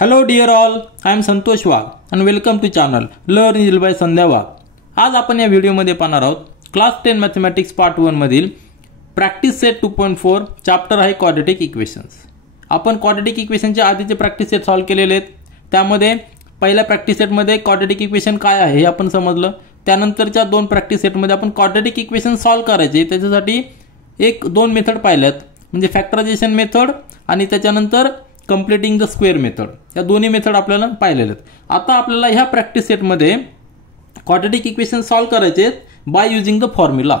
Hello dear all, I am Santosh Wagh and welcome to channel Learn Easily by संध्या वाघ. आज आपण या व्हिडिओमध्ये पाहणार आहोत क्लास 10 मॅथमॅटिक्स पार्ट 1 मधील प्रॅक्टिस सेट 2.4 चॅप्टर आहे क्वाड्रॅटिक इक्वेशन्स. आपण क्वाड्रॅटिक इक्वेशनचे आधीचे प्रॅक्टिस सेट सॉल्व्ह केलेले आहेत. त्यामध्ये पहिल्या प्रॅक्टिस सेटमध्ये क्वाड्रॅटिक इक्वेशन काय आहे हे आपण समजलं. त्यानंतरच्या दोन प्रॅक्टिस सेटमध्ये आपण क्वाड्रॅटिक इक्वेशन सॉल्व्ह करायचे त्याच्यासाठी दोन मेथड पाहिल्यात, म्हणजे फॅक्टरायझेशन मेथड आणि त्याच्यानंतर कंप्लीटिंग द स्क्वेअर मेथड. या दोन्ही मेथड आपल्याला पाहिलेले आहेत. आता आपल्याला ह्या प्रॅक्टिस सेटमध्ये क्वाड्रॅटिक इक्वेशन सॉल्व्ह करायचे बाय युजिंग द फॉर्म्युला.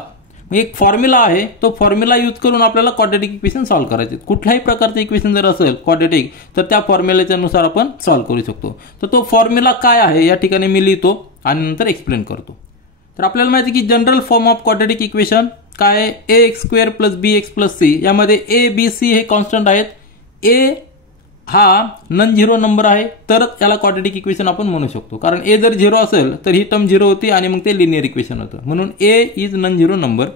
एक फॉर्म्युला आहे, तो फॉर्म्युला यूज करून आपल्याला क्वाड्रॅटिक इक्वेशन सॉल्व्ह करायचे. कुठल्याही प्रकारचे इक्वेशन जर असेल क्वाड्रॅटिक तर त्या फॉर्म्युल्याच्या नुसार आपण सॉल्व्ह करू शकतो. तर तो फॉर्म्युला काय आहे या ठिकाणी मी लिहितो आणि नंतर एक्सप्लेन करतो. तर आपल्याला माहिती आहे की general form of quadratic equation काय आहे, ax square plus bx plus c. यामध्ये a b c हे कॉन्स्टंट आहेत. a हा नॉन झिरो नंबर आहे तर याला क्वाड्रॅटिक इक्वेशन आपण म्हणू शकतो, कारण a जर झिरो असेल तर ही टर्म झिरो होती आणि मग ते लिनियर इक्वेशन होतं. म्हणून a is non zero number.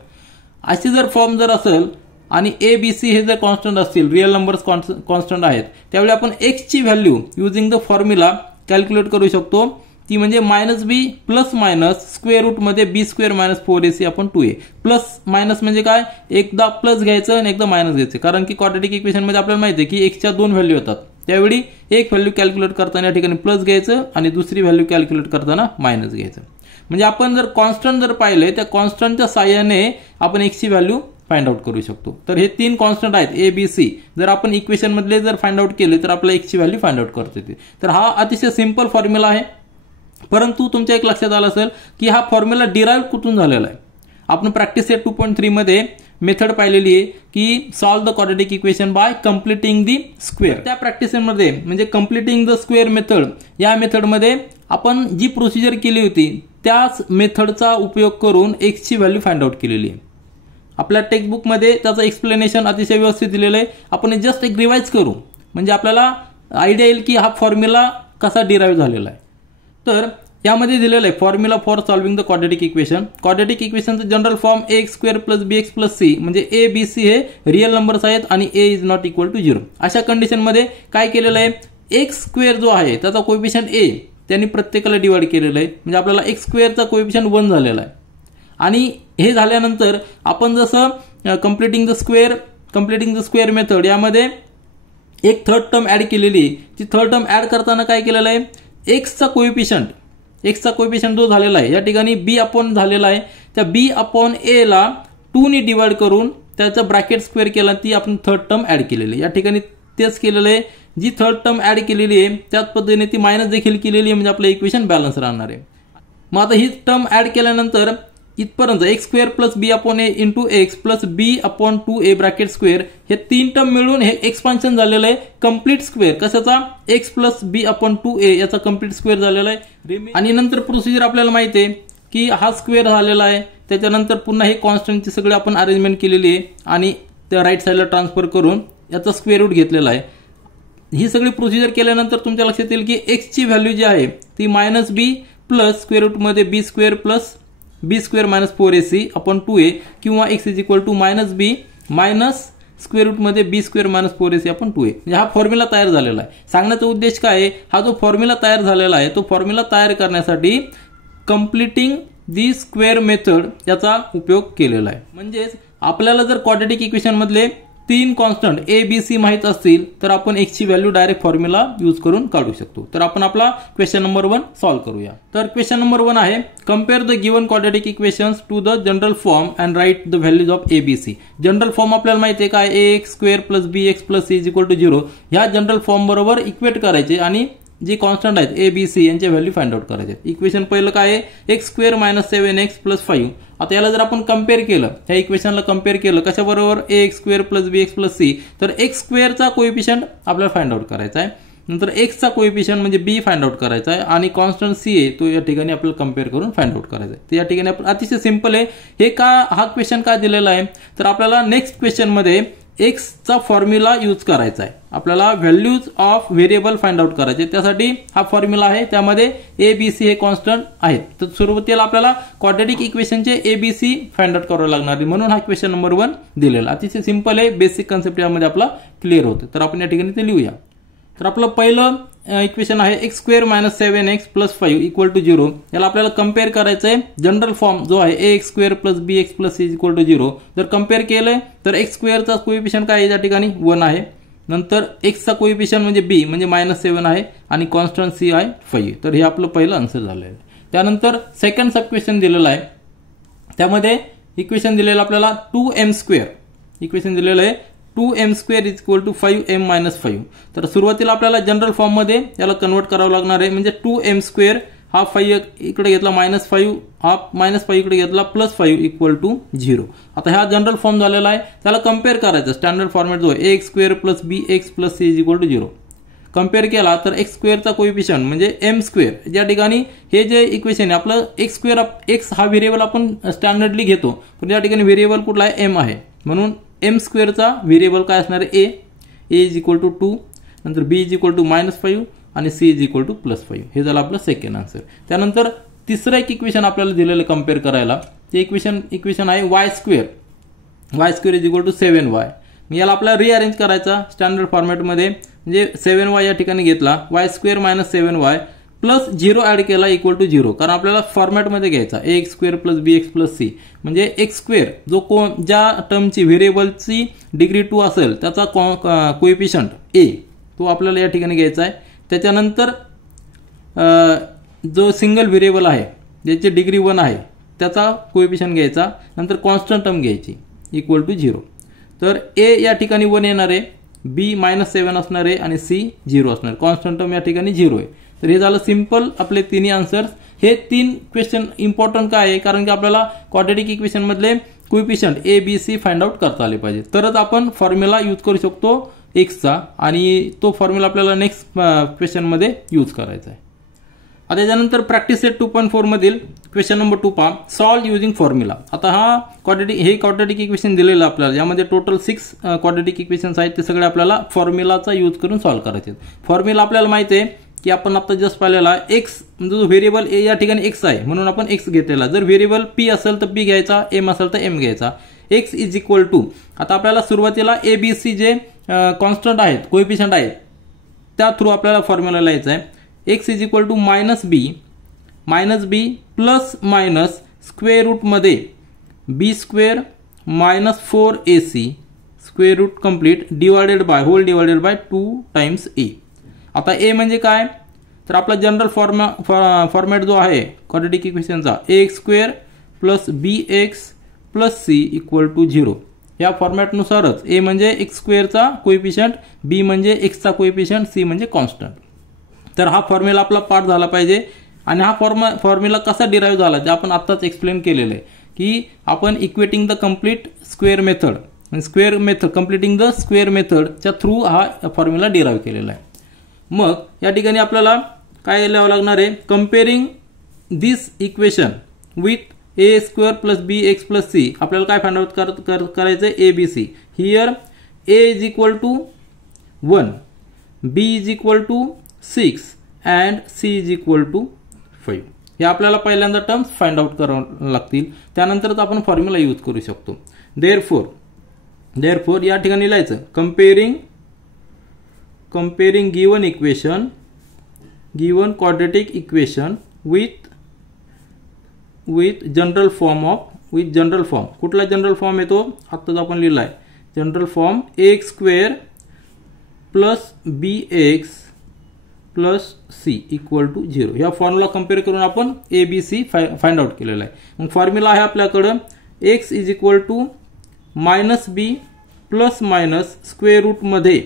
अशी जर फॉर्म जर असेल आणि a b c हे जर कॉन्स्टंट असतील, रिअल नंबर्स कॉन्स्टंट आहेत, त्यावेळी आपण x ची value using the formula calculate करू शकतो. ती म्हणजे -b plus minus square root मध्ये b square minus 4ac upon 2a. Plus minus म्हणजे काय, एकदा प्लस घ्यायचं आणि एकदा मायनस घ्यायचं, कारण की क्वाड्रॅटिक इक्वेशन मध्ये आपल्याला माहिती आहे की x च्या दोन व्हॅल्यू होतात. त्यावेळी एक व्हॅल्यू कॅल्क्युलेट करताना या ठिकाणी प्लस घ्यायचं आणि दुसरी व्हॅल्यू कॅल्क्युलेट करताना मायनस घ्यायचं. म्हणजे आपण जर कॉन्स्टंट जर पाहिले त्या कॉन्स्टंटच्या साहाय्याने आपण x ची व्हॅल्यू फाइंड आउट करू शकतो. तर हे तीन कॉन्स्टंट आहेत a b c. जर आपण इक्वेशन मधले जर फाइंड आउट केले तर आपल्याला x ची व्हॅल्यू फाइंड आउट करता येते. तर हा अतिशय सिंपल फॉर्म्युला आहे. परंतु तुमच्या एक लक्षात आलं असेल की हा फॉर्म्युला डिराइव्ह कुठून झालेला आहे. आपण प्रॅक्टिस सेट 2.3 मध्ये मेथड पाहिलेली आहे की solve the quadratic equation by completing the square. त्या प्रॅक्टिस मध्ये म्हणजे कंप्लीटिंग द स्क्वेअर मेथड, या मेथडमध्ये आपण जी प्रोसिजर केली होती त्याच मेथडचा उपयोग करून x ची व्हॅल्यू फाइंड आउट केलेली आहे. आपल्या टेक्स्टबुक मध्ये त्याचं एक्सप्लेनेशन अतिशय व्यवस्थित दिलेलं आहे. आपण जस्ट एक रिवाइज करू म्हणजे आपल्याला आयडिया येईल की हा फॉर्म्युला कसा डिराइव्ह झालेला आहे. तर यामध्ये दिलेलं आहे formula for solving the quadratic equation. Quadratic इक्वेशनचं general form ax square plus bx plus c, म्हणजे a b c हे रिअल नंबर्स आहेत आणि a is not equal to 0. अशा कंडिशन मध्ये काय केलेलं आहे, x स्क्वेअर जो आहे त्याचा कोएफिशियंट a त्यांनी प्रत्येकाला डिवाइड केलेलं आहे. म्हणजे आपल्याला x स्क्वेअरचा कोएफिशियंट 1 झालेला आहे. आणि हे झाल्यानंतर आपण जसं कंप्लीटिंग द स्क्वेअर मेथड यामध्ये एक थर्ड टर्म ऍड केलेली आहे. ती थर्ड टर्म ऍड करताना काय केलेलं आहे, एक्सचा कोएफिशियंट जो झालेला आहे या ठिकाणी b अपॉन झालेला आहे. त्या b अपॉन a ला 2 ने डिवाइड करून त्याचा ब्रॅकेट स्क्वेअर केला, ती आपण थर्ड टर्म ऍड केलेली आहे. या ठिकाणी तेच केलेलं आहे. जी थर्ड टर्म ऍड केलेली आहे त्याच पद्धतीने ती मायनस देखील केलेली आहे, म्हणजे आपलं इक्वेशन बॅलन्स राहणार आहे. मग आता ही टर्म ऍड केल्यानंतर इथपर्यंत x square plus b upon a into x plus b upon 2a bracket square हे तीन टर्म मिळून हे एक्सपान्शन झालेलं आहे. कम्प्लीट स्क्वेअर कशाचा, x plus b upon 2a याचा कम्प्लीट स्क्वेअर झालेला आहे. आणि नंतर प्रोसिजर आपल्याला माहिती आहे की हा स्क्वेअर झालेला आहे. त्याच्यानंतर पुन्हा हे कॉन्स्टंटची सगळी आपण अरेंजमेंट केलेली आहे आणि त्या राईट साईडला ट्रान्सफर करून याचा स्क्वेअर रूट घेतलेला आहे. ही सगळी प्रोसिजर केल्यानंतर तुमच्या लक्षात येईल की x ची व्हॅल्यू जी आहे ती -b प्लस स्क्वेअर रूट मध्ये b square plus b square minus 4ac upon 2a किंवा x is equal to -b minus square root मध्ये b square minus 4ac upon 2a. म्हणजे हा फॉर्म्युला तयार झालेला आहे. सांगण्याचा उद्देश काय आहे, हा जो फॉर्म्युला तयार झालेला आहे तो फॉर्म्युला तयार करण्यासाठी कंप्लीटिंग दी स्क्वेअर मेथड याचा उपयोग केलेला आहे. म्हणजेच आपल्याला जर क्वाड्रॅटिक इक्वेशन मधले तीन कॉन्स्टंट a b c माहित असतील तर आपण x ची व्हॅल्यू डायरेक्ट फॉर्म्युला यूज करून काढू शकतो. तर आपण आपला क्वेश्चन नंबर 1 सॉल्व्ह करूया. तर क्वेश्चन नंबर 1 आहे, compare the given quadratic equations to the general form and write the values of a b c. General form आपल्याला माहिती आहे काय, ax square plus bx plus c is equal to 0. ह्या general form बरोबर equate करायचे आणि जे constant आहेत a b c यांचे व्हॅल्यू फाइंड आउट करायचे. इक्वेशन पहिलं काय आहे, x square minus 7x plus 5. आता याला जर आपण कम्पेअर केलं, ह्या इक्वेशनला कम्पेअर केलं कशाबरोबर, ax square plus bx plus c, तर x स्क्वेअरचा कोएफिशियंट आपल्याला फाइंड आउट करायचा आहे. नंतर x चा कोएफिशियंट म्हणजे b फाइंड आउट करायचा आहे आणि कॉन्स्टंट c आहे तो या ठिकाणी आपल्याला कम्पेअर करून फाइंड आउट करायचा आहे. तर या ठिकाणी अतिशय सिंपल आहे. हा क्वेश्चन का दिलेला आहे, तर आपल्याला नेक्स्ट क्वेश्चन मध्ये x चा फॉर्म्युला यूज करायचा आहे. आपल्याला values of variable find out करायचे, त्यासाठी हा फॉर्म्युला आहे. त्यामध्ये a b c हे कॉन्स्टंट आहेत. तर सुरुवातीला आपल्याला क्वाड्रॅटिक इक्वेशनचे a b c find out करावे लागणार आहे, म्हणून हा क्वेश्चन नंबर 1 दिलेला. अतिशय सिंपल आहे. बेसिक कन्सेप्ट यामध्ये आपला क्लिअर होतो. तर आपण या ठिकाणी ते लिहूया. तर आपलं पहिलं इक्वेशन आहे x square minus 7x plus 5 equal to 0. याला आपल्याला कम्पेअर करायचं आहे. जनरल फॉर्म जो आहे a x square plus b x plus c equal to 0. जर कम्पेअर केलंय तर एक्स स्क्वेअरचा कोएफिशियंट काय आहे या ठिकाणी 1 आहे. नंतर एक्सचा कोएफिशियंट म्हणजे बी म्हणजे -7 आहे आणि कॉन्स्टंट सी आहे 5. तर हे आपलं पहिलं आन्सर झालं आहे. त्यानंतर सेकंड सब क्वेश्चन दिलेला आहे. त्यामध्ये इक्वेशन दिलेलं आपल्याला 2m². इक्वेशन दिलेलं आहे 2m² is equal to 5m-5. तर सुरुवातीला आपल्याला जनरल फॉर्म मध्ये याला कन्वर्ट करावं लागणार आहे. म्हणजे 2m² हा 5 इकडे घेतला -5 हा -5 इकडे घेतला +5 इक्वल टू 0. आता हा जनरल फॉर्म झालेला आहे. त्याला कम्पेअर करायचं स्टँडर्ड फॉर्मॅट जो आहे ax² plus bx plus c is equal to 0. Compare केला तर x² चा कोएफिशियंट म्हणजे m². ज्या ठिकाणी हे जे इक्वेशन आहे आपलं x² x हा व्हेरिएबल आपण स्टँडर्डली घेतो पण या ठिकाणी व्हेरिएबल कुठला आहे m आहे. म्हणून m² चा व्हेरिएबल काय असणार आहे a इज इक्वल टू 2. नंतर b इज इक्वल टू -5 आणि c इज इक्वल टू +5. हे झालं आपलं सेकंड आन्सर. त्यानंतर तिसरं एक इक्वेशन आपल्याला दिलेलं कम्पेअर करायला. ते इक्वेशन आहे y² is equal to 7y. याला आपल्याला रिअरेंज करायचा स्टँडर्ड फॉर्मॅटमध्ये. म्हणजे 7y या ठिकाणी घेतला y² minus 7y plus 0 add केला इक्वल टू 0. कारण आपल्याला फॉर्मॅटमध्ये घ्यायचा ax² plus bx plus c. म्हणजे x² जो ज्या टर्मची व्हेरिएबलची डिग्री 2 असेल त्याचा कोएफिशियंट a तो आपल्याला या ठिकाणी घ्यायचा आहे. त्याच्यानंतर जो सिंगल व्हेरिएबल आहे ज्याची डिग्री 1 आहे त्याचा कोएफिशियंट घ्यायचा. नंतर कॉन्स्टंट टर्म घ्यायची इक्वल टू 0. तर a या ठिकाणी 1 येणार आहे, b -7 असणार आहे आणि c 0 असणार आहे. कॉन्स्टंट टर्म या ठिकाणी 0 आहे. तर हे झालं सिंपल आपले तिन्ही आन्सर्स. हे 3 क्वेश्चन इम्पॉर्टंट काय आहे कारण की आपल्याला क्वाड्रॅटिक इक्वेशन मधले coefficient a b c find out करता आले पाहिजे. तरच आपण फॉर्म्युला यूज करू शकतो एक्सचा आणि तो फॉर्म्युला आपल्याला नेक्स्ट क्वेश्चन मध्ये यूज करायचा आहे. आता त्याच्यानंतर प्रॅक्टिस सेट 2.4 मधील क्वेश्चन नंबर 2 पहा. Solve using formula. आता हा क्वाड्रॅटिक इक्वेशन दिलेलं आपल्याला. यामध्ये टोटल 6 क्वाड्रॅटिक इक्वेशन्स आहेत. ते सगळे आपल्याला फॉर्म्युलाचा यूज करून सॉल्व करायचे. फॉर्म्युला आपल्याला माहिती आहे की आपण आता जस्ट पाहिलेला एक्स म्हणजे जो व्हेरिएबल ए या ठिकाणी एक्स आहे म्हणून आपण एक्स घेतलेला. जर व्हेरिएबल पी असेल तर पी घ्यायचा, एम असेल तर एम घ्यायचा. एक्स इज इक्वल टू आता आपल्याला सुरुवातीला ए बी सी जे कॉन्स्टंट आहेत कोएफिशियंट आहेत त्या थ्रू आपल्याला फॉर्म्युला लिहायचा आहे. X is equal to -b plus minus square root मध्ये b² minus 4ac square root complete divided by 2 times a. आता a म्हणजे काय तर आपला जनरल फॉर्मॅट जो आहे क्वाड्रॅटिक इक्वेशनचा ax² plus bx plus c equal to 0. या फॉर्मॅटनुसारच a म्हणजे x² चा कोएफिशियंट, b म्हणजे x चा कोएफिशियंट, c म्हणजे कॉन्स्टंट. तर हा फॉर्म्युला आपला पाठ झाला पाहिजे. आणि हा फॉर्म्युला कसा डिराईव्ह झाला ते आपण आत्ताच एक्सप्लेन केलेलं आहे की आपण equating the complete square method completing the square मेथडच्या थ्रू हा फॉर्म्युला डिराईव्ह केलेला आहे. मग या ठिकाणी आपल्याला काय लिहावं लागणार आहे comparing this equation with a² plus bx plus c. आपल्याला काय फाइंड आउट करायचं आहे abc. Here a is equal to 1, b is equal to 6 and c is equal to 5. हे आपल्याला पहिल्यांदा टर्म्स फाइंड आउट करावं लागतील. त्यानंतरच आपण फॉर्म्युला यूज करू शकतो. देअरफोर या ठिकाणी लिहायचं comparing given quadratic equation with general form. कुठला जनरल फॉर्म येतो आत्ताच आपण लिहिलाय general form ax² plus bx plus c equal to 0. या फॉर्म्युला कम्पेअर करून आपण abc फाइंड आउट केलेला आहे. मग फॉर्म्युला आहे आपल्याकडे x is equal to -b plus minus square root मध्ये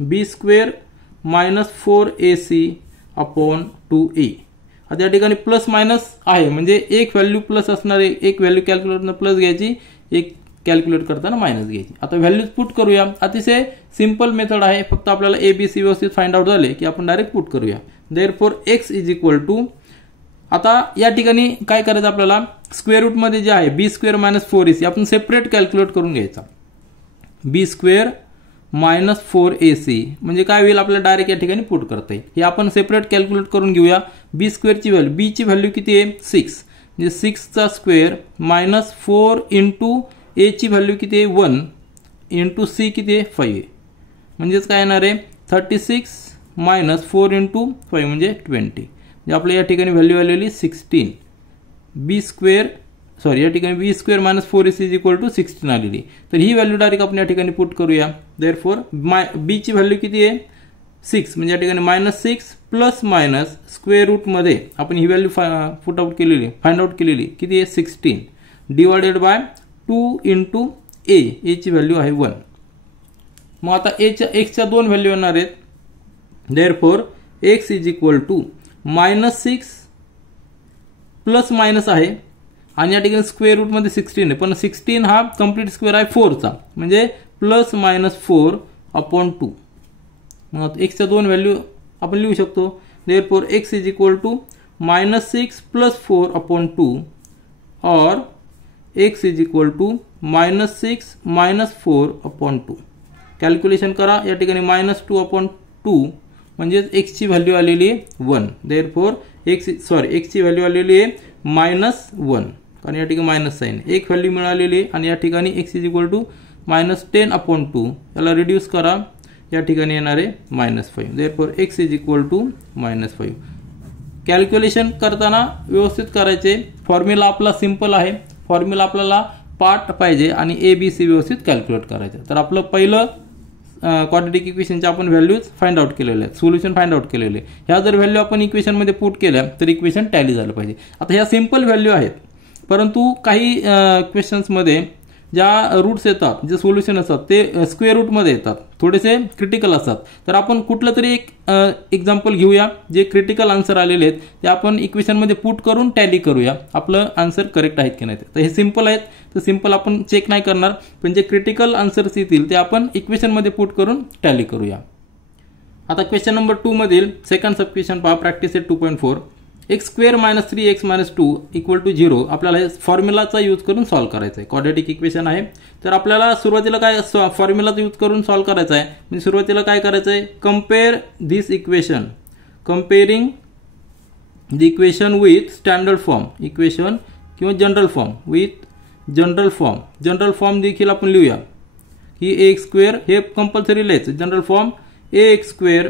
b² minus 4ac upon 2a. आता या ठिकाणी प्लस मायनस आहे म्हणजे एक व्हॅल्यू प्लस असणार आहे, एक व्हॅल्यू कॅल्क्युलेटरनं प्लस घ्यायची, एक कॅल्क्युलेट करताना मायनस घ्यायची. आता व्हॅल्यूज पुट करूया. अतिशय सिंपल मेथड आहे. फक्त आपल्याला abc व्यवस्थित फाइंड आउट झाले की आपण डायरेक्ट पुट करूया. Therefore x is equal to आता या ठिकाणी काय करायचं आपल्याला स्क्वेअर रूट मध्ये जे आहे b² मायनस 4ac आपण सेपरेट कॅल्क्युलेट करून घ्यायचा. b² मायनस 4ac म्हणजे काय होईल आपल्याला डायरेक्ट या ठिकाणी पुट करता येईल. हे आपण सेपरेट कॅल्क्युलेट करून घेऊया. b² ची व्हॅल्यू b ची व्हॅल्यू किती आहे 6 म्हणजे 6 चा स्क्वेअर मायनस 4 इंटू a ची व्हॅल्यू किती आहे 1 इंटू c किती आहे 5 आहे. म्हणजेच काय येणार आहे 36 मायनस 4 इंटू 5 म्हणजे 20, म्हणजे आपल्या या ठिकाणी व्हॅल्यू आलेली 16 बी स्क्वेअर सॉरी या ठिकाणी b square minus 4ac is equal to 16 आलेली. तर ही व्हॅल्यू डायरेक्ट आपण या ठिकाणी पुट करूया. देअरफॉर बी ची व्हॅल्यू किती आहे 6, म्हणजे या ठिकाणी -6 प्लस मायनस स्क्वेअर रूट मध्ये आपण ही व्हॅल्यू फाइंड आउट केलेली किती आहे 16 डिवायडेड बाय 2 इंटू ए ची व्हॅल्यू आहे 1. मग आता एक्सच्या दोन व्हॅल्यू येणार आहेत. Therefore x is equal to -6 plus minus आहे आणि या ठिकाणी स्क्वेअर रूट मध्ये 16 आहे, पण 16 हा कंप्लीट स्क्वेअर आहे 4 चा, म्हणजे प्लस मायनस 4 अपॉन 2. मग एक्सच्या दोन व्हॅल्यू आपण लिहू शकतो. Therefore x is equal to -6 plus 4 upon 2 और x is equal to -6 minus 4 upon 2. Calculation करा. या ठिकाणी -2 अपॉन 2 म्हणजे एक्स ची व्हॅल्यू आलेली आहे 1. देअरफॉर एक्स ची व्हॅल्यू आलेली आहे -1, कारण या ठिकाणी मायनस साइन एक व्हॅल्यू मिळालेली आहे आणि या ठिकाणी x is equal to -10 upon 2. याला रिड्यूस करा. या ठिकाणी येणार आहे -5. Therefore x is equal to -5. Calculation करताना व्यवस्थित करायचे. फॉर्म्युला आपला सिंपल आहे. फॉर्म्युला आपल्याला पार्ट पाहिजे आणि ABC व्यवस्थित कॅल्क्युलेट करायचं. तर आपलं पहिलं क्वाड्रॅटिक इक्वेशनचे आपण व्हॅल्यूज फाइंड आउट केलेले आहेत, सोल्युशन फाइंड आउट केलेले. ह्या जर व्हॅल्यू आपण इक्वेशन मध्ये पुट केल्या तर इक्वेशन टॅली झालं पाहिजे. आता ह्या सिंपल व्हॅल्यू आहेत, परंतु काही क्वेश्चन्स मध्ये ज्या रूट्स येतात, जे सोल्युशन असतात ते स्क्वेअर रूट मध्ये येतात, थोडेसे क्रिटिकल असतात. तर आपण कुठलं तरी एक एक्झाम्पल घेऊया जे क्रिटिकल आन्सर आलेले आहेत ते आपण इक्वेशन मध्ये पुट करून टॅली करूया, आपलं आन्सर करेक्ट आहेत की नाही. तर हे सिंपल आहेत, तर सिंपल आपण चेक नाही करणार, पण जे क्रिटिकल आन्सर्स येतील ते आपण इक्वेशन मध्ये पुट करून टॅली करूया. आता क्वेश्चन नंबर 2 मधील सेकंड सब क्वेश्चन पहा. Practice set 2.4. X square minus 3x minus 2 equal to 0 आपल्याला हे फॉर्म्युलाचा यूज करून सॉल्व्ह करायचं आहे. क्वाड्रॅटिक इक्वेशन आहे. तर आपल्याला सुरुवातीला काय फॉर्म्युलाचा यूज करून सॉल्व्ह करायचं आहे. म्हणजे सुरुवातीला काय करायचं आहे, compare this equation, comparing the equation with standard form equation किंवा general form with general form. General form देखील आपण लिहूया की ax स्क्वेअर हे कंपल्सरी लिहायचं. General form ax square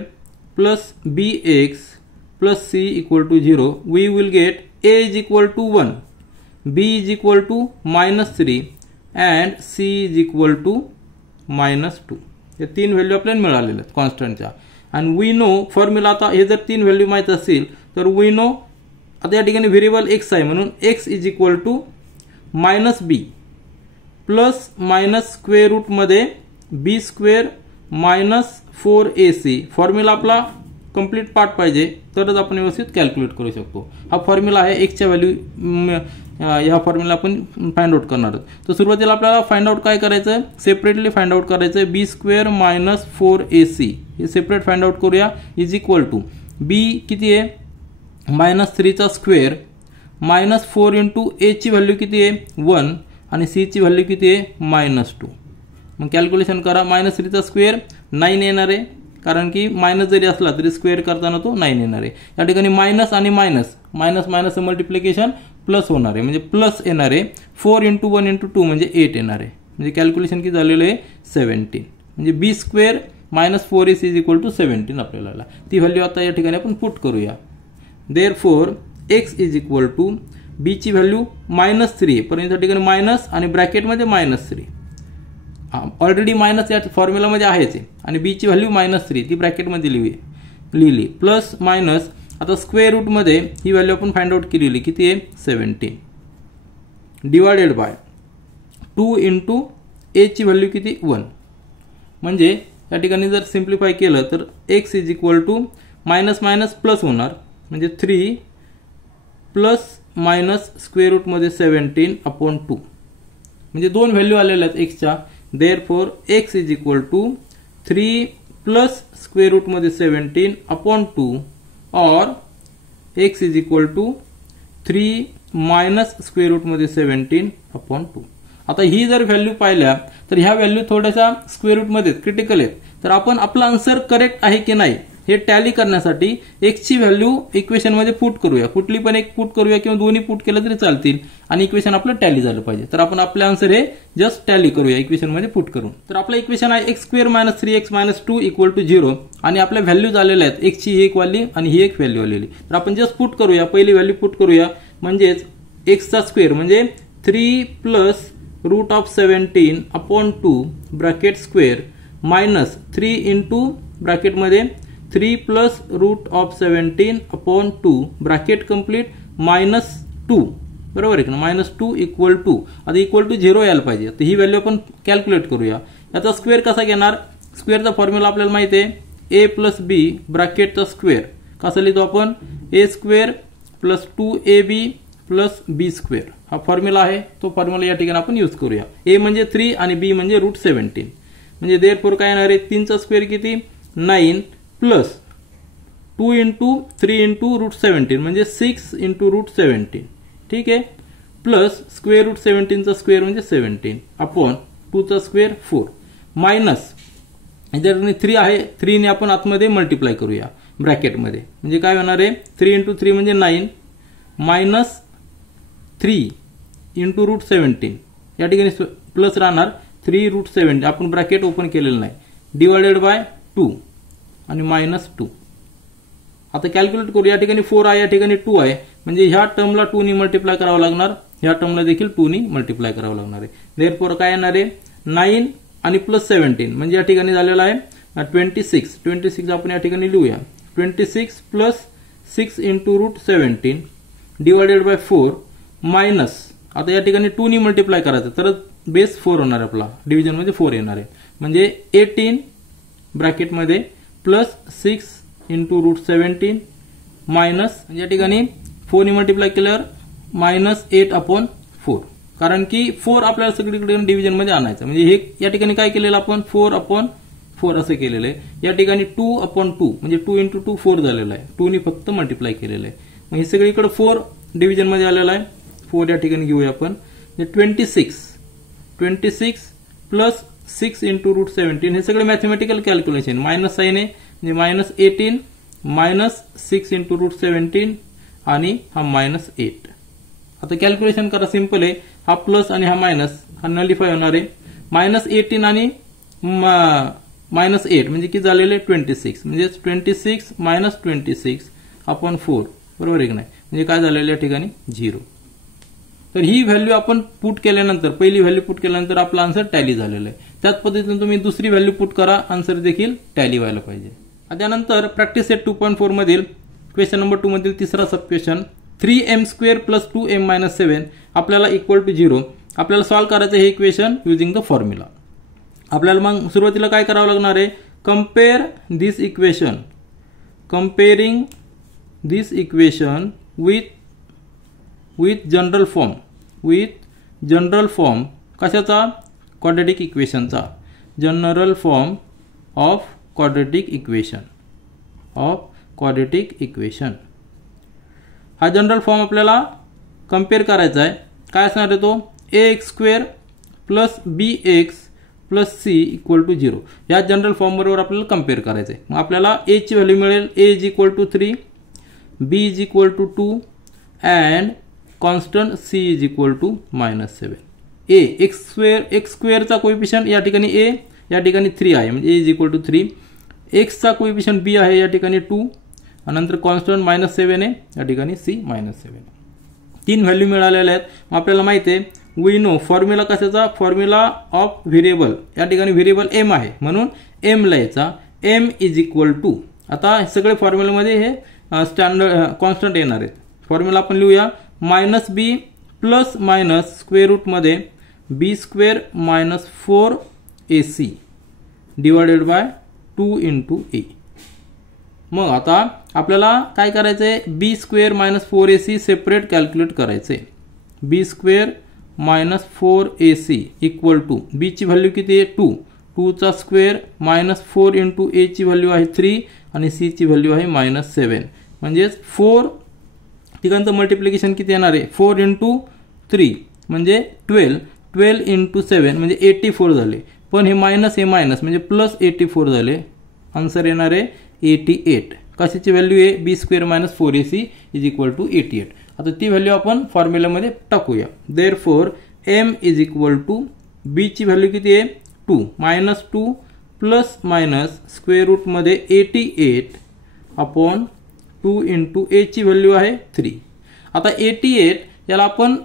plus bx plus c equal to 0, we will get a is equal to 1, b is equal to -3 and c is equal to -2. हे तीन value आपल्याला मिळालेले आहेत कॉन्स्टंटच्या. आणि वी नो फॉर्म्युला, आता हे जर तीन व्हॅल्यू माहित असतील तर वी नो आता या ठिकाणी व्हेरिएबल x आहे म्हणून x is equal to -b plus minus square root मध्ये b square minus 4ac. Formula आपला कंप्लीट पार्ट पाहिजे तरच आपण व्यवस्थित कॅल्क्युलेट करू शकतो. हा फॉर्म्युला आहे. एक्सच्या व्हॅल्यू ह्या फॉर्म्युला आपण फाइंड आउट करणार आहोत. तर सुरुवातीला आपल्याला फाइंड आउट काय करायचं आहे, सेपरेटली फाइंड आउट करायचं आहे. बी स्क्वेअर मायनस 4ac हे सेपरेट फाइंड आउट करूया. इज इक्वल टू बी किती आहे -3चा स्क्वेअर मायनस 4 इंटू ए ची व्हॅल्यू किती आहे 1 आणि सी ची व्हॅल्यू किती आहे -2. मग कॅल्क्युलेशन करा. -3चा स्क्वेअर 9 येणार आहे, कारण की मायनस जरी असला तरी स्क्वेअर करताना तो 9 येणार आहे. या ठिकाणी मायनस आणि मायनस मल्टिप्लिकेशन प्लस होणार आहे, म्हणजे प्लस येणार आहे. 4 इंटू 1 इंटू 2 म्हणजे 8 येणार आहे. म्हणजे कॅल्क्युलेशन किती झालेलं आहे 17. म्हणजे b square minus 4ac is equal to 17 आपल्याला ती व्हॅल्यू आता या ठिकाणी आपण पुट करूया. Therefore x is equal to b ची व्हॅल्यू -3 पण या ठिकाणी मायनस आणि ब्रॅकेटमध्ये -3. ऑलरेडी मायनस या फॉर्म्युलामध्ये आहेच आणि बी ची व्हॅल्यू -3 ती ब्रॅकेटमध्ये लिहिली प्लस मायनस. आता स्क्वेअर रूट मध्ये ही व्हॅल्यू आपण फाइंड आउट केलेली किती आहे 17 डिवायडेड बाय 2 इंटू ए ची व्हॅल्यू किती 1. म्हणजे या ठिकाणी जर सिम्प्लिफाय केलं तर x is equal to minus minus plus होणार, म्हणजे 3 प्लस मायनस स्क्वेअर रूट मध्ये 17 अपॉन 2. म्हणजे दोन व्हॅल्यू आलेल्या आहेत एक्सच्या. Therefore x is equal to 3 plus square root मध्ये 17 upon 2 or x is equal to 3 minus square root मध्ये 17 upon 2. आता ही जर व्हॅल्यू पाहिल्या तर ह्या व्हॅल्यू थोड्याशा स्क्वेअर रूट मध्ये क्रिटिकल आहेत. तर आपण आपला आन्सर करेक्ट आहे की नाही हे टॅली करण्यासाठी x ची व्हॅल्यू इक्वेशन मध्ये पुट करूया, कुठली पण एक पुट करूया किंवा दोन्ही पुट केलं तरी चालतील आणि इक्वेशन आपलं टॅली झालं पाहिजे. तर आपण आपले आन्सर हे जस्ट टॅली करूया इक्वेशन मध्ये पुट करून. तर आपलं इक्वेशन आहे x² - 3x - 2 = 0 आणि आपल्या व्हॅल्यूज आलेल्या आहेत, x ची ही एक व्हॅल्यू आणि ही एक व्हॅल्यू आलेली. तर आपण जस्ट पुट करूया, पहिली व्हॅल्यू पुट करूया, म्हणजेच x² म्हणजे 3 + √17/2 bracket square minus 3 into bracket मध्ये 3 + √17/2 ब्रॅकेट कंप्लीट -2 बरोबर आहे ना, -2 = 2. आता = 0 यायला पाहिजे. तर ही व्हॅल्यू आपण कॅल्क्युलेट करूया. याचा स्क्वेअर कसा घेणार, स्क्वेअरचा फॉर्म्युला आपल्याला माहिती आहे a + b ब्रॅकेटचा स्क्वेअर कसा लिहितो आपण, a² + 2ab + b². हा फॉर्म्युला आहे, तो फॉर्म्युला या ठिकाणी आपण यूज करूया. a म्हणजे 3 आणि b म्हणजे √17 म्हणजे देअरफॉर काय येणार आहे, 3 चा स्क्वेअर किती 9 प्लस 2 × 3 × √17 म्हणजे 6 × √17. ठीक आहे, प्लस स्क्वेअर रूट 17 चा स्क्वेअर म्हणजे 17 अपॉन 2 चा स्क्वेअर 4 मायनस जर 3 आहे 3 ने आपण आतमध्ये मल्टिप्लाय करूया ब्रॅकेट मध्ये, म्हणजे काय होणार आहे 3 × 3 म्हणजे 9 मायनस 3 × √17 या ठिकाणी प्लस राहणार 3 √17 आपण ब्रॅकेट ओपन केलेलं नाही डिवायडेड बाय 2 आणि -2. आता कॅल्क्युलेट करू, या ठिकाणी 4 आहे या ठिकाणी 2 आहे म्हणजे ह्या टर्मला 2 ने मल्टिप्लाय करावं लागणार, ह्या टर्मला देखील 2 ने मल्टिप्लाय करावं लागणार आहे. देअरफॉर काय येणार आहे 9 आणि +17 म्हणजे या ठिकाणी झालेला आहे 26 आपण या ठिकाणी लिहूया 26 + 6 × √17 डिवायडेड बाय 4 मायनस आता या ठिकाणी 2 ने मल्टिप्लाय करायचं तर बेस 4 होणार आहे, आपला डिव्हिजन मध्ये 4 येणार आहे म्हणजे 18 ब्रॅकेट मध्ये प्लस 6 × √17 मायनस या ठिकाणी 4 ने मल्टिप्लाय केल्यावर -8/4 कारण की 4 आपल्याला सगळीकडे डिव्हिजन मध्ये आणायचं म्हणजे हे या ठिकाणी काय केलेलं आपण 4/4 असं केलेलं आहे. या ठिकाणी 2/2 म्हणजे 2 × 2 4 झालेलं आहे, 2 ने फक्त मल्टिप्लाय केलेलं आहे. मग हे सगळीकडे 4 डिव्हिजन मध्ये आलेलं आहे, 4 या ठिकाणी घेऊया आपण 26 प्लस 6 × √17 हे सगळे मॅथमॅटिकल कॅल्क्युलेशन मायनस साइन आहे म्हणजे -18 मायनस 6 × √17 आणि हा -8. आता कॅल्क्युलेशन करा, सिंपल आहे, हा प्लस आणि हा मायनस हा नलिफाय होणार आहे -18 आणि -8 म्हणजे किती झालेले 26 म्हणजे 26 - 26/4 बरोबर आहे की नाही, म्हणजे काय झालेलं या ठिकाणी 0. तर ही व्हॅल्यू आपण पुट केल्यानंतर पहिली व्हॅल्यू पुट केल्यानंतर आपला आन्सर टॅली झालेला आहे. त्याच पद्धतीने तुम्ही दुसरी व्हॅल्यू पुट करा, आन्सर देखील टॅली व्हायला पाहिजे. त्यानंतर प्रॅक्टिस सेट 2.4 मधील क्वेश्चन नंबर 2 मधील तिसरा सब क्वेश्चन 3m² + 2m - 7 आपल्याला = 0 आपल्याला सॉल्व्ह करायचं हे इक्वेशन युजिंग द फॉर्म्युला. आपल्याला मग सुरुवातीला काय करावं लागणार आहे, comparing this equation with general form कशाचा, क्वाड्रॅटिक इक्वेशनचा, general form of quadratic equation. हा जनरल फॉर्म आपल्याला कम्पेअर करायचा आहे. काय असणार आहे तो ax² + bx + c = 0 या जनरल फॉर्म बरोबर आपल्याला कम्पेअर करायचं आहे. मग आपल्याला a ची व्हॅल्यू मिळेल a = 3 b = 2 and constant c = -7. a x² चा कोएफिशियंट या ठिकाणी a या ठिकाणी 3 आहे म्हणजे a = 3, x चा कोएफिशियंट b आहे या ठिकाणी 2 आणि नंतर कॉन्स्टंट -7 आहे या ठिकाणी c -7. 3 व्हॅल्यू मिळालेल्या आहेत. आपल्याला माहिती आहे वी नो फॉर्म्युला कशाचा, फॉर्म्युला ऑफ व्हेरिएबल, या ठिकाणी व्हेरिएबल m आहे म्हणून m लिहायचा m = आता सगळे फॉर्म्युलामध्ये हे स्टँडर्ड कॉन्स्टंट येणार आहेत. फॉर्म्युला आपण लिहूया -b plus minus square root मध्ये b² - 4ac divided by 2 × a. मग आता आपल्याला काय करायचंय b² - 4ac सेपरेट कॅल्क्युलेट करायचे. b² - 4ac = b ची व्हॅल्यू किती आहे 2 चा स्क्वेअर -4 × a ची व्हॅल्यू आहे 3 आणि c ची व्हॅल्यू आहे -7 म्हणजे 4 ठिकाणचं मल्टिप्लिकेशन किती येणार आहे 4 × 3 म्हणजे 12 × 7 म्हणजे 84 झाले, पण हे मायनस म्हणजे +84 झाले. आन्सर येणार आहे 88. कशाची व्हॅल्यू आहे b square minus 4ac is equal to 88. आता ती व्हॅल्यू आपण फॉर्म्युलामध्ये टाकूया. Therefore m is equal to b ची व्हॅल्यू किती आहे 2 minus 2 plus minus square root मध्ये 88 अपॉन 2 इंटू a ची व्हॅल्यू आहे 3. आता 88 याला आपण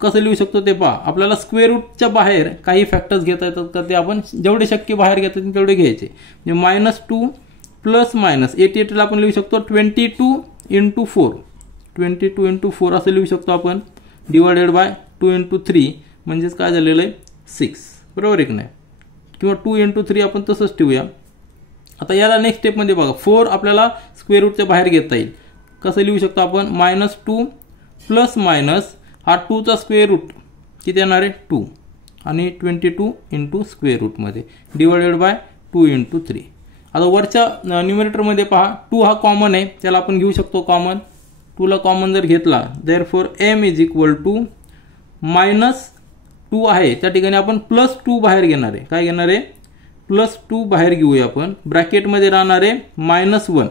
कसं लिहू शकतो ते पहा. आपल्याला स्क्वेअर रूटच्या बाहेर काही फॅक्टर्स घेता येतात तर ते आपण जेवढे शक्य बाहेर घेता येतील तेवढे घ्यायचे. म्हणजे मायनस 2 प्लस मायनस 88 ला आपण लिहू शकतो 22 इंटू 4. 22 इंटू 4 असं लिहू शकतो आपण डिवायडेड बाय 2 इंटू 3 म्हणजेच काय झालेलं आहे 6. बरोबर आहे की नाही. किंवा 2 इंटू 3 आपण तसंच ठेवूया. आता याला नेक्स्ट स्टेपमध्ये बघा 4 आपल्याला स्क्वेअर रूटच्या बाहेर घेता येईल. कसं लिहू शकतो आपण मायनस 2 प्लस मायनस हा 2 चा स्क्वेअर रूट किती येणार आहे 2 आणि 22 इंटू स्क्वेअर रूटमध्ये डिवायडेड बाय 2 इंटू 3. आता वरच्या न्यूमरेटरमध्ये पहा 2 हा कॉमन आहे त्याला आपण घेऊ शकतो कॉमन. 2 ला कॉमन जर घेतला therefore m is equal to minus 2 आहे त्या ठिकाणी आपण प्लस 2 बाहेर घेणार आहे. काय घेणार आहे प्लस 2 बाहेर घेऊया आपण. ब्रॅकेटमध्ये राहणार आहे मायनस 1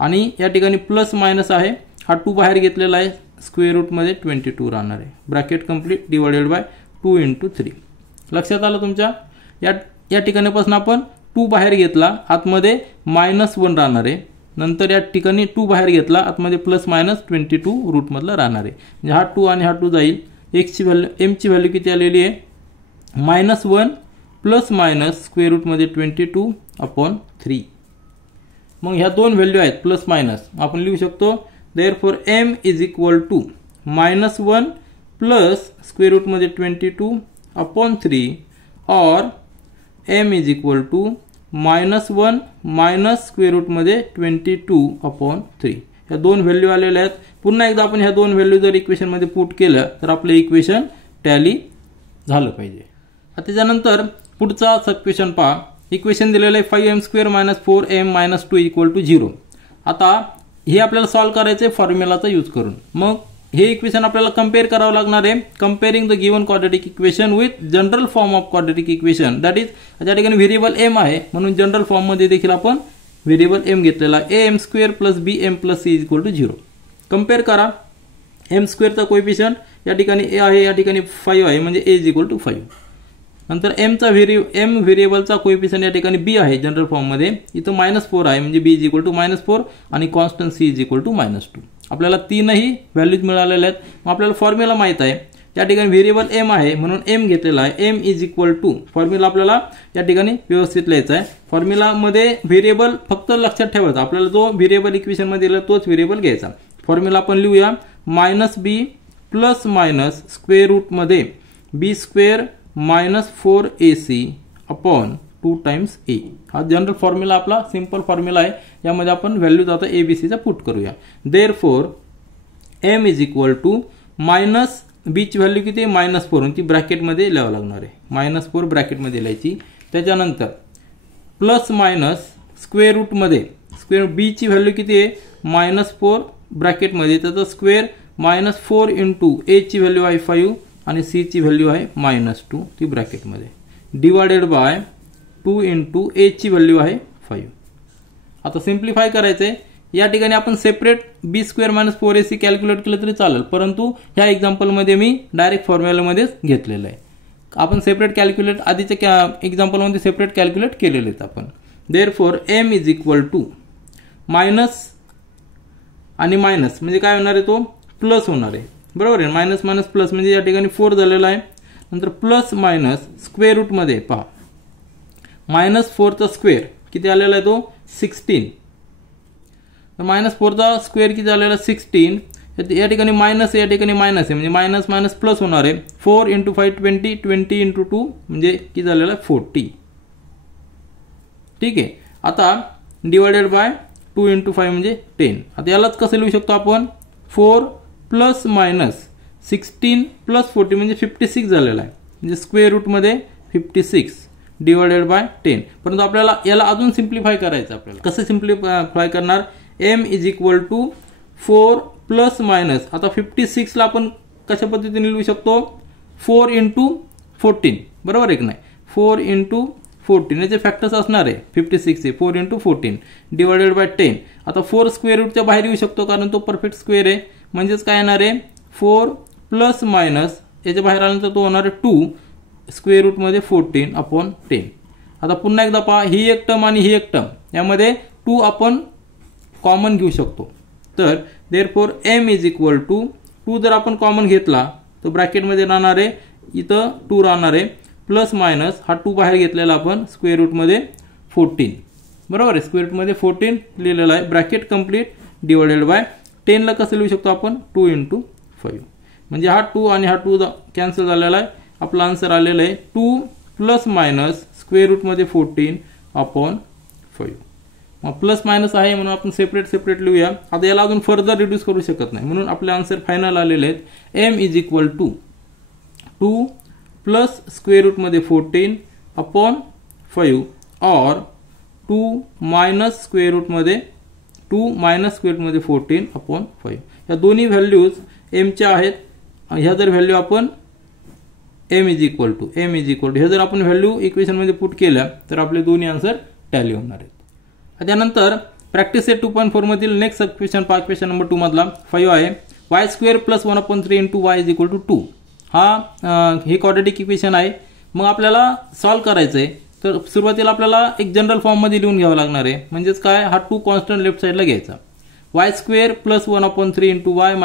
आणि या ठिकाणी प्लस मायनस आहे हा 2 बाहेर घेतलेला आहे स्क्वेअर रूटमध्ये 22 राहणार आहे. Bracket complete divided by 2 into 3. लक्षात आलं तुमच्या. या ठिकाणीपासून आपण 2 बाहेर घेतला आतमध्ये मायनस 1 राहणार आहे. नंतर या ठिकाणी 2 बाहेर घेतला आतमध्ये प्लस मायनस 22 रूटमधला राहणार आहे. म्हणजे हा 2 आणि हा 2 जाईल. x ची व्हॅल्यू m ची व्हॅल्यू किती आलेली आहे मायनस 1 प्लस मायनस स्क्वेअर रूटमध्ये 22 अपॉन 3. मग ह्या दोन व्हॅल्यू आहेत प्लस मायनस आपण लिहू शकतो. Therefore m is equal to minus 1 plus square रूटमध्ये 22 अपॉन 3 और m is equal to minus 1 minus square रूटमध्ये 22 अपॉन 3. ह्या दोन व्हॅल्यू आलेल्या आहेत. पुन्हा एकदा आपण ह्या दोन व्हॅल्यू जर इक्वेशनमध्ये पुट केलं तर आपलं इक्वेशन टॅली झालं पाहिजे. आता त्याच्यानंतर पुढचा सब इक्वेशन पहा. इक्वेशन दिलेलं आहे 5m square minus 4m minus 2 equal to 0. आता हे आपल्याला सॉल्व्ह करायचं आहे फॉर्म्युलाचा यूज करून. मग हे इक्वेशन आपल्याला कंपेअर करावं लागणार आहे. Comparing the given quadratic equation with general form of quadratic equation that is त्या ठिकाणी व्हेरिएबल m आहे म्हणून जनरल फॉर्म मध्ये देखील आपण व्हेरिएबल m घेतलेला आहे. am square plus bm plus c is equal to 0. Compare करा. m स्क्वेअरचा कोएफिशियंट या ठिकाणी a आहे या ठिकाणी 5 आहे म्हणजे a इज इक्वल टू 5. नंतर m व्हेरिएबलचा कोएफिशियंट या ठिकाणी b आहे जनरल फॉर्म मध्ये इथं -4 आहे म्हणजे b इज इक्वल टू -4 आणि constant c is equal to -2. आपल्याला तीनही व्हॅल्यूज मिळालेल्या आहेत. मग आपल्याला फॉर्म्युला माहित आहे. या ठिकाणी व्हेरिएबल m आहे म्हणून m घेतलेला आहे. m is equal to formula आपल्याला या ठिकाणी व्यवस्थित लिहायचा आहे. फॉर्म्युलामध्ये व्हेरिएबल फक्त लक्षात ठेवायचा. आपल्याला जो व्हेरिएबल इक्वेशन मध्ये दिला तोच व्हेरिएबल घ्यायचा. फॉर्म्युला आपण लिहूया -b प्लस मायनस स्क्वेअर रूटमध्ये b square minus 4ac upon 2 times a. हा जनरल फॉर्म्युला आपला सिंपल फॉर्म्युला आहे. यामध्ये आपण व्हॅल्यूज आता abc चा पुट करूया. Therefore m is equal to minus b ची व्हॅल्यू किती आहे -4 ती ब्रॅकेटमध्ये लिहावं लागणार आहे. -4 ब्रॅकेटमध्ये लिहायची. त्याच्यानंतर प्लस मायनस स्क्वेअर रूटमध्ये स्क्वेअर b ची व्हॅल्यू किती आहे -4 ब्रॅकेटमध्ये त्याचा स्क्वेअर -4 इंटू a ची व्हॅल्यू आहे 5 आणि c ची व्हॅल्यू आहे -2 ती ब्रॅकेटमध्ये डिवायडेड बाय 2 इंटू a ची व्हॅल्यू आहे 5. आता सिम्प्लिफाय करायचंय. या ठिकाणी आपण separate b square minus 4ac calculate केलं तरी चालेल परंतु ह्या एक्झाम्पलमध्ये मी डायरेक्ट फॉर्म्युलामध्येच घेतलेलं आहे. आपण सेपरेट कॅल्क्युलेट आधीच्या एक्झाम्पलमध्ये सेपरेट कॅल्क्युलेट केलेले आहेत आपण. Therefore m is equal to minus आणि मायनस म्हणजे काय होणार आहे तो प्लस होणार आहे. बरोबर आहे. मायनस मायनस प्लस म्हणजे या ठिकाणी 4 झालेला आहे. नंतर प्लस मायनस स्क्वेअर रूटमध्ये पहा -4 चा स्क्वेअर किती आलेला आहे तो 16. तर -4 चा स्क्वेअर किती आलेला 16. या ठिकाणी मायनस या ठिकाणी मायनस आहे म्हणजे मायनस मायनस प्लस होणार आहे. 4 इंटू 5 20 20 इंटू 2 म्हणजे किती झालेला 40. ठीक आहे. आता डिवायडेड बाय 2 इंटू 5 म्हणजे 10. आता यालाच कसं लिहू शकतो आपण 4 प्लस मायनस 16 प्लस 40 म्हणजे 56 झालेला आहे म्हणजे स्क्वेअर रूटमध्ये 56 डिवायडेड बाय 10. परंतु आपल्याला याला अजून सिम्प्लिफाय करायचं. आपल्याला कसं सिम्प्लिफाय करणार m is equal to 4 plus minus आता 56 ला आपण कशा पद्धतीने लिहू शकतो 4 इंटू 14 बरोबर आहे की नाही 4 इंटू 14, याचे फॅक्टर्स असणार आहे 56 आहे, 4 × 14 डिवायडेड बाय 10. आता 4 स्क्वेअर रूटच्या बाहेर येऊ शकतो कारण तो परफेक्ट स्क्वेअर आहे, म्हणजेच काय येणार आहे 4 प्लस मायनस याच्या बाहेर आल्यानंतर तो होणार आहे 2 स्क्वेअर रूटमध्ये 14/10. आता पुन्हा एकदा पहा, ही एक टर्म आणि ही एक टर्म, यामध्ये 2 आपण कॉमन घेऊ शकतो. तर therefore m is equal to 2 जर आपण कॉमन घेतला तर ब्रॅकेटमध्ये राहणार आहे, इथं 2 राहणार आहे, प्लस मायनस हा 2 बाहेर घेतलेला आपण स्क्वेअर रूटमध्ये 14, बरोबर आहे. स्क्वेअर रूटमध्ये 14 लिहिलेला आहे, ब्रॅकेट कंप्लीट डिवायडेड बाय 10 ला कसं लिहू शकतो आपण 2 × 5. म्हणजे हा 2 आणि हा 2 कॅन्सल झालेला आहे. आपला आन्सर आलेला आहे 2 प्लस मायनस स्क्वेअर रूटमध्ये 14/5. मग प्लस मायनस आहे म्हणून आपण सेपरेट लिहूया. आता याला अजून फर्दर रिड्यूस करू शकत नाही, म्हणून आपले आन्सर फायनल आलेले आहेत. m is equal to 2 plus square रूटमध्ये 14/5 और 2 मायनस स्क्वेअर रूटमध्ये 14/5. या दोन्ही व्हॅल्यूज m च्या आहेत. ह्या जर व्हॅल्यू आपण m इज इक्वल टू ह्या जर आपण व्हॅल्यू इक्वेशन मध्ये पुट केल्या तर आपले दोन्ही आन्सर टॅली होणार आहेत. त्यानंतर प्रॅक्टिस सेट 2.4 मधील नेक्स्ट क्वेश्चन पहा. क्वेश्चन नंबर 2 मधला 5 आहे y² + 1/3 × y = 2. हे क्वाड्रॅटिक इक्वेशन आहे. मग आपल्याला सॉल्व्ह करायचं आहे, तर सुरुवातीला आपल्याला एक जनरल फॉर्म मध्ये लिहून घ्यावं लागणार आहे. म्हणजेच काय, हा 2 कॉन्स्टंट लेफ्ट साइडला घ्यायचा, y² + 1/3 × y -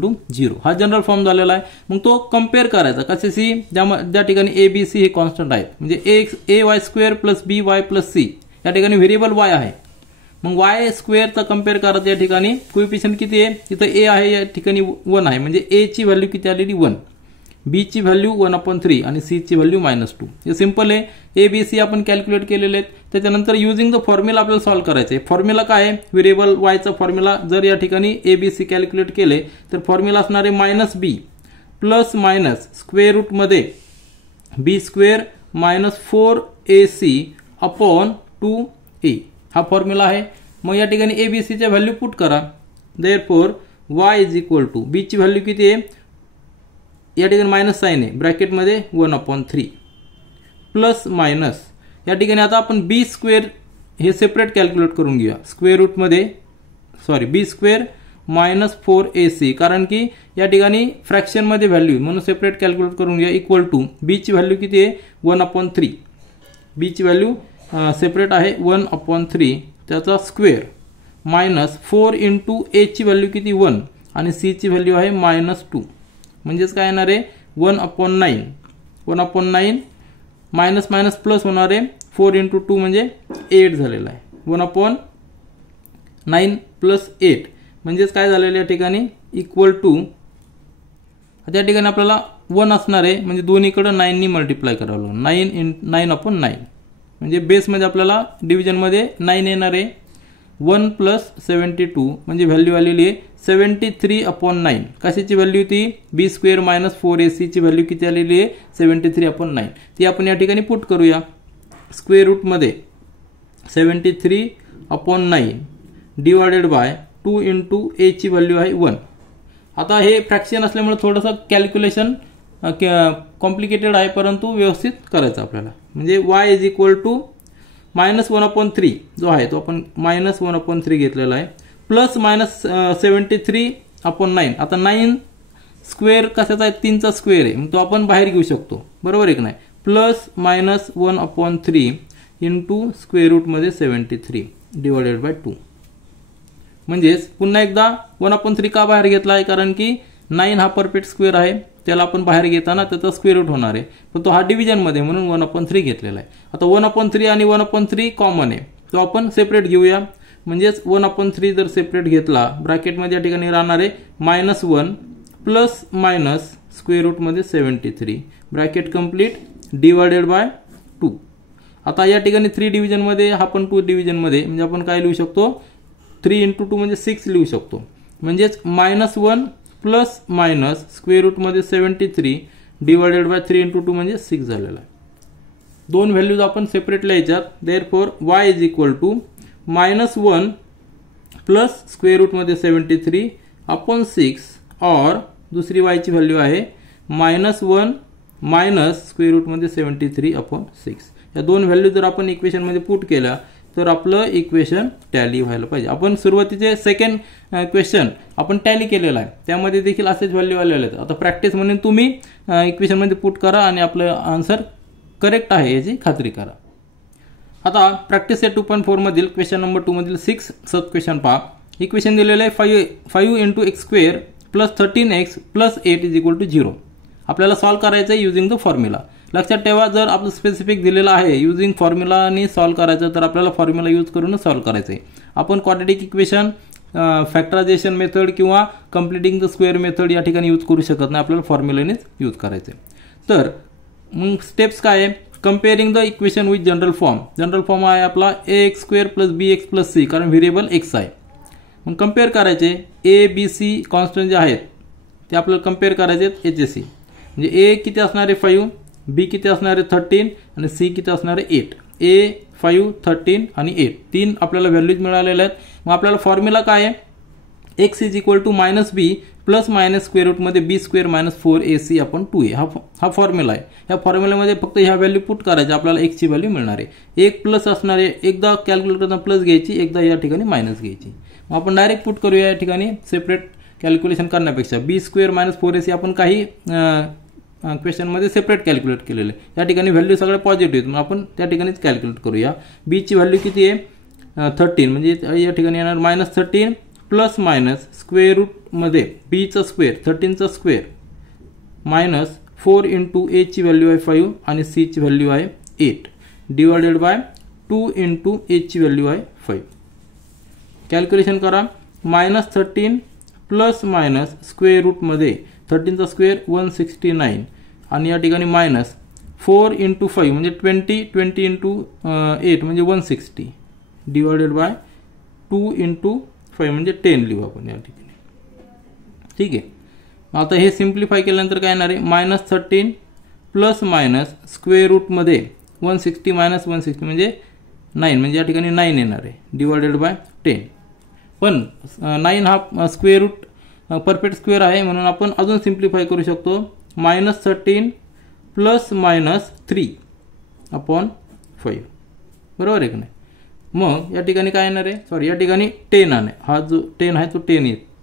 2 = 0. हा जनरल फॉर्म झालेला आहे. मग तो कम्पेअर करायचा कशाशी, ज्या ठिकाणी a b c हे कॉन्स्टंट आहेत, म्हणजे ay² + by + c या ठिकाणी व्हेरिएबल y आहे. मग y² चा कम्पेअर करायचा. या ठिकाणी कोएफिशियंट किती आहे, इथं a आहे, या ठिकाणी 1 आहे, म्हणजे a ची व्हॅल्यू किती आलेली 1, b ची व्हॅल्यू 1/3 आणि c ची व्हॅल्यू -2. हे सिंपल आहे. a b c आपण कॅल्क्युलेट केलेले आहेत. त्याच्यानंतर युजिंग द फॉर्म्युला आपल्याला सॉल्व्ह करायचं आहे. फॉर्म्युला काय आहे, व्हेरिएबल y चा फॉर्म्युला जर या ठिकाणी a b c कॅल्क्युलेट केले तर फॉर्म्युला असणार आहे -b प्लस मायनस स्क्वेअर रूटमध्ये b² - 4ac/2a. हा फॉर्म्युला आहे. मग या ठिकाणी a b c च्या व्हॅल्यू पुट करा. Therefore y is equal to b ची व्हॅल्यू किती आहे, या ठिकाणी मायनस साइन आहे, ब्रॅकेटमध्ये 1/3 प्लस मायनस या ठिकाणी आता आपण b² हे सेपरेट कॅल्क्युलेट करून घेऊया. स्क्वेअर रूटमध्ये b² - 4ac, कारण की या ठिकाणी फ्रॅक्शन मध्ये व्हॅल्यू म्हणून सेपरेट कॅल्क्युलेट करून घ्या. इक्वल टू b ची व्हॅल्यू किती आहे 1/3, b ची व्हॅल्यू सेपरेट आहे 1/3 त्याचा स्क्वेअर मायनस 4 × a ची व्हॅल्यू किती 1 आणि c ची व्हॅल्यू आहे -2. म्हणजेच काय येणार आहे 1/9 मायनस मायनस प्लस होणार आहे 4 × 2 म्हणजे 8 झालेला आहे. 1/9 + 8 म्हणजेच काय झालेलं या ठिकाणी इक्वल टू, त्या ठिकाणी आपल्याला 1 असणार आहे, म्हणजे दोन्हीकडे 9 नी मल्टिप्लाय करावं लागेल. 9/9 म्हणजे बेसमध्ये आपल्याला डिव्हिजनमध्ये 9 येणार आहे. 1 + 72 म्हणजे व्हॅल्यू आलेली आहे 73/9. कशाची व्हॅल्यू ती b² - 4ac ची व्हॅल्यू किती आलेली आहे 73/9. ती आपण या ठिकाणी पुट करूया. स्क्वेअर रूटमध्ये 73/9 डिवायडेड बाय 2 × a ची व्हॅल्यू आहे 1. आता हे फ्रॅक्शन असल्यामुळे थोडंसं कॅल्क्युलेशन कॉम्प्लिकेटेड आहे, परंतु व्यवस्थित करायचं आपल्याला. म्हणजे y इज इक्वल टू -1/3 जो आहे तो आपण -1/3 घेतलेला आहे, प्लस मायनस 73/9. आता 9 स्क्वेअर कशाचा आहे 3 चा स्क्वेअर आहे, मग तो आपण बाहेर घेऊ शकतो, बरोबर आहे की नाही. प्लस मायनस 1/3 × स्क्वेअर रूटमध्ये 73 डिवायडेड बाय 2. म्हणजेच पुन्हा एकदा 1/3 का बाहेर घेतला आहे, कारण की 9 हा परफेक्ट स्क्वेअर आहे, त्याला आपण बाहेर घेताना त्याचा स्क्वेअर रूट होणार आहे, पण तो हा डिव्हिजन मध्ये म्हणून 1/3 घेतलेला आहे. आता 1/3 आणि 1/3 कॉमन आहे, तो आपण सेपरेट घेऊया. म्हणजेच 1/3 जर सेपरेट घेतला ब्रॅकेटमध्ये या ठिकाणी राहणार आहे -1 प्लस मायनस स्क्वेअर रूटमध्ये 73 ब्रॅकेट कंप्लीट डिवायडेड बाय 2. आता या ठिकाणी 3 डिव्हिजन मध्ये, हा पण 2 डिव्हिजन मध्ये, म्हणजे आपण काय लिहू शकतो 3 × 2 म्हणजे 6 लिहू शकतो. म्हणजेच -1 प्लस मायनस स्क्वेअर रूटमध्ये 73 डिवायडेड बाय 3 × 2 म्हणजे 6 झालेला आहे. दोन व्हॅल्यूज आपण सेपरेट लिहायच्यात. Therefore y is equal to -1 plus square रूटमध्ये 73/6 और दुसरी y ची व्हॅल्यू आहे -1 मायनस स्क्वेअर रूटमध्ये 73/6. या दोन व्हॅल्यू जर आपण इक्वेशन मध्ये पुट केल्या तर आपलं इक्वेशन टॅली व्हायला पाहिजे. आपण सुरुवातीचे सेकंड क्वेश्चन आपण टॅली केलेला आहे, त्यामध्ये देखील असेच व्हॅल्यू आलेले आहेत. आता प्रॅक्टिस म्हणून तुम्ही इक्वेशन मध्ये पुट करा आणि आपलं आन्सर करेक्ट आहे याची खात्री करा. आता प्रॅक्टिस सेट 2.4 मधील क्वेश्चन नंबर 2 मधील 6 सब क्वेश्चन पहा. इक्वेशन दिलेलं आहे 5 × x² + 13x + 8 = 0. आपल्याला सॉल्व्ह करायचं आहे युजिंग द फॉर्म्युला. लक्षात ठेवा, जर आपलं स्पेसिफिक दिलेलं आहे युजिंग फॉर्म्युलाने सॉल्व्ह करायचं तर आपल्याला फॉर्म्युला यूज करूनच सॉल्व्ह करायचं आहे. आपण क्वाड्रॅटिक इक्वेशन, फॅक्टरायझेशन मेथड किंवा कम्प्लिटिंग द स्क्वेअर मेथड या ठिकाणी यूज करू शकत नाही, आपल्याला फॉर्म्युलानेच यूज करायचं आहे. तर मग स्टेप्स काय आहे? Comparing the equation with general form. General form आहे आपला ax² + bx + c, कारण व्हेरिएबल x आहे. मग कंपेअर करायचे ए बी सी कॉन्स्टंट जे आहेत ते आपल्याला कंपेअर करायचे आहेत HC. म्हणजे ए किती असणार आहे 5, बी किती असणार आहे 13 आणि सी किती असणार आहे 8. ए 5, 13 आणि 8 तीन आपल्याला व्हॅल्यूज मिळालेल्या आहेत. मग आपल्याला फॉर्म्युला काय आहे? x = -b ± स्क्वेअर रूट मध्ये b² - 4ac / 2a. हा फॉर्म्युला आहे. या फॉर्म्युल्यामध्ये फक्त ह्या व्हॅल्यू पुट करायच्या, आपल्याला x ची व्हॅल्यू मिळणार आहे. एक प्लस असणार आहे, एकदा कॅल्क्युलेट करताना प्लस घ्यायची, एकदा या ठिकाणी मायनस घ्यायची. मग आपण डायरेक्ट पुट करूया या ठिकाणी सेपरेट कॅल्क्युलेशन करण्यापेक्षा. b² - 4ac आपण काही क्वेश्चन मध्ये सेपरेट कॅल्क्युलेट केलेले. या ठिकाणी व्हॅल्यू सगळ्या पॉझिटिव्ह आहेत, मग आपण त्या ठिकाणीच कॅल्क्युलेट करूया. b ची व्हॅल्यू किती आहे 13, म्हणजे या ठिकाणी येणार -13 ± स्क्वेअर रूट मध्ये b चा स्क्वेअर 13 चा स्क्वेअर -4 × a ची व्हॅल्यू आहे 5 आणि c ची व्हॅल्यू आहे 8 डिवायडेड बाय 2 × a ची व्हॅल्यू आहे 5. कॅल्क्युलेशन करा. -13 ± स्क्वेअर रूट मध्ये 13 चा स्क्वेअर 169 आणि या ठिकाणी -4 × 5 म्हणजे 20 × 8 म्हणजे 160 डिवायडेड बाय 2 × 5 म्हणजे 10 लिहू आपण या ठिकाणी. ठीक आहे. आता हे सिम्प्लिफाय केल्यानंतर काय येणार आहे? -13 ± स्क्वेअर रूट मध्ये 160 - 160 म्हणजे 9, म्हणजे या ठिकाणी 9 येणार आहे डिवायडेड बाय 10. पण 9 हा स्क्वेअर रूट परफेक्ट स्क्वेअर आहे म्हणून आपण अजून सिम्प्लिफाय करू शकतो. -13 ± 3/5 बरोबर आहे की नाही? मग या ठिकाणी काय येणार आहे? सॉरी, या ठिकाणी 10 आहे. हा जो 10 आहे तो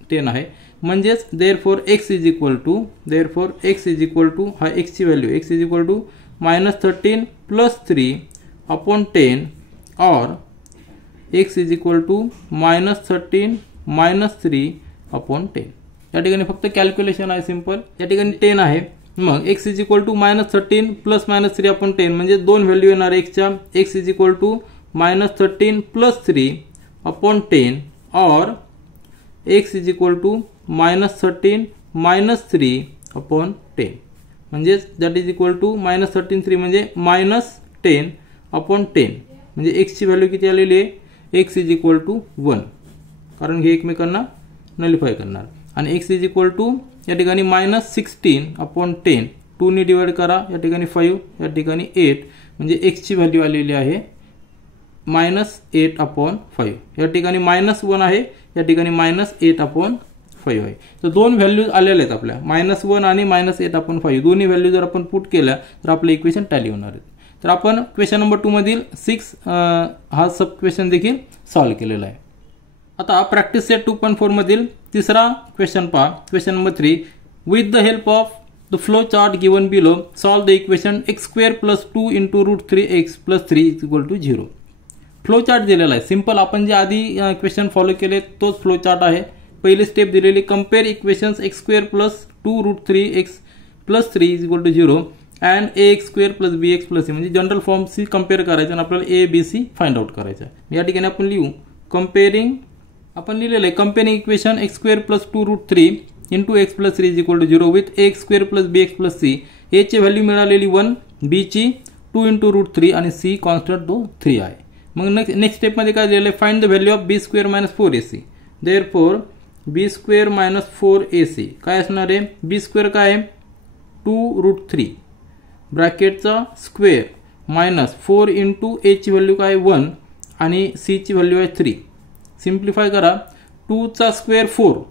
10 आहे. म्हणजेच देअरफॉर x हा x ची व्हॅल्यू x = -13 + 3/10 or x = -13 - 3/10. या ठिकाणी फक्त कॅल्क्युलेशन आहे सिंपल. या ठिकाणी 10 आहे. मग x = -13 ± 3/10 म्हणजे दोन व्हॅल्यू येणार x च्या. x = -13 + 3/10 or x = -13 - 3/10 म्हणजे दॅट इज इक्वल टू -13 3 म्हणजे -10/10 म्हणजे x ची व्हॅल्यू किती आलेली आहे? x = 1, कारण हे एकमेकांना नलिफाय करणार. आणि x या ठिकाणी -16/10 2 ने डिवाइड करा, या ठिकाणी 5, या ठिकाणी 8 म्हणजे x ची व्हॅल्यू आलेली आहे -8/5. या ठिकाणी -1 आहे, या ठिकाणी -8/5 आहे. तर दोन व्हॅल्यू आलेल्या आहेत आपल्या, -1 आणि -8/5. दोन्ही व्हॅल्यू जर आपण पुट केल्या तर आपलं इक्वेशन टॅली होणार आहे. तर आपण क्वेश्चन नंबर 2 मधील 6 हा सब क्वेश्चन देखील सॉल्व्ह केलेला आहे. आता प्रॅक्टिस सेट 2.4 मधील तिसरा क्वेश्चन पहा. Question number 3. With the help of the flow chart given below solve the equation x² + 2 × √3x + 3 = 0. Flow chart दिलेला आहे. सिंपल आपण जे आधी क्वेश्चन फॉलो केले तोच फ्लो चार्ट आहे. पहिली स्टेप दिलेली compare equations x² + 2 √3x + 3 = 0 and ax² + bx + c म्हणजे जनरल फॉर्म सी कंपेअर करायचं आणि आपल्याला a b c find out करायचं. या ठिकाणी आपण लिहू कंपेअरिंग. आपण लिहिलेलं आहे कंपेअरिंग equation x² + 2 √3 × x + 3 = 0 with ax² + bx + c. a ची व्हॅल्यू मिळालेली 1, b ची 2 × √3 आणि c कॉन्स्टंट 3 आहे. मग नेक्स्ट स्टेप मध्ये काय दिलेलं आहे? Find the value of b² - 4ac. Therefore b² - 4ac काय असणार आहे? b² काय आहे? 2 √3 ब्रॅकेटचा स्क्वेअर -4 × a ची व्हॅल्यू काय 1 आणि c ची व्हॅल्यू आहे 3. सिम्प्लिफाय करा. 2 चा स्क्वेअर 4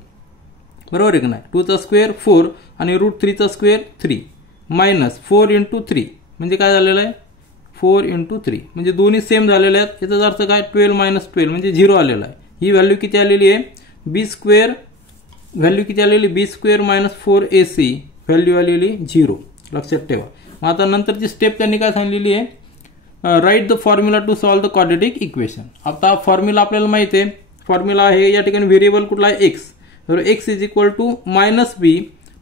बरोबर आहे की नाही? 2 चा स्क्वेअर 4 आणि √3 चा स्क्वेअर 3 -4 × 3 म्हणजे काय झालेलं आहे 4 × 3 म्हणजे दोन्ही सेम झालेले आहेत. याचा अर्थ काय 12 - 12 म्हणजे 0 आलेला आहे. ही व्हॅल्यू किती आलेली आहे b² व्हॅल्यू किती आलेली b² - 4ac व्हॅल्यू आलेली 0 लक्षात ठेवा. मग आता नंतरची स्टेप त्यांनी काय सांगितलेली आहे right the formula to solve the quadratic equation. आता फॉर्म्युला आपल्याला माहिती आहे. फॉर्म्युला आहे या ठिकाणी व्हेरिएबल कुठला आहे x. तर x = -b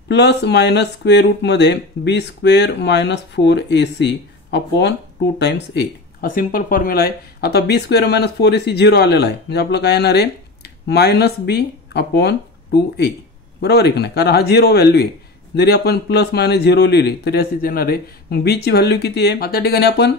plus minus square root मध्ये b² - 4ac upon 2 times a. हा सिंपल फॉर्म्युला आहे. आता b² - 4ac 0 आलेला आहे म्हणजे आपलं काय येणार आहे -b अपॉन 2a बरोबर आहे की नाही. कारण हा 0 व्हॅल्यू आहे. जरी आपण प्लस मायनस 0 लिहिली तरी अशीच येणार आहे. मग b ची व्हॅल्यू किती आहे. आता ठिकाणी आपण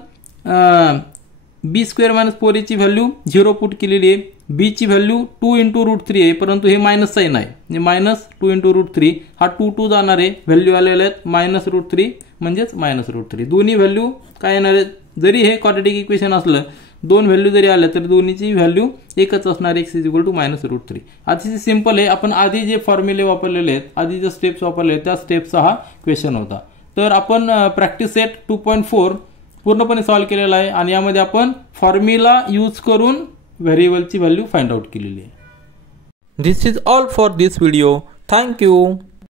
b² - 4a ची व्हॅल्यू 0 पुट केलेली आहे. b ची व्हॅल्यू 2 × √3 आहे परंतु हे मायनस साइन आहे म्हणजे -2 × √3 हा 2 जाणार आहे. व्हॅल्यू आलेले आहेत -√3 म्हणजेच -√3. दोन्ही व्हॅल्यू काय येणार आहेत. जरी हे क्वाड्रेटिक इक्वेशन असलं दोन व्हॅल्यू जरी आल्या तर दोन्हीची व्हॅल्यू एकच असणार x = -√3. अतिशय सिंपल आहे. आपण आधी जे फॉर्म्युले वापरलेले आहेत आधी जे स्टेप्स वापरले त्या स्टेप्सचा हा क्वेश्चन होता. तर आपण प्रॅक्टिस सेट 2.4 पूर्णपणे सॉल्व्ह केलेला आहे आणि यामध्ये आपण फॉर्म्युला यूज करून व्हेरिएबलची व्हॅल्यू फाइंड आउट केलेली आहे. This is all for this video. Thank you.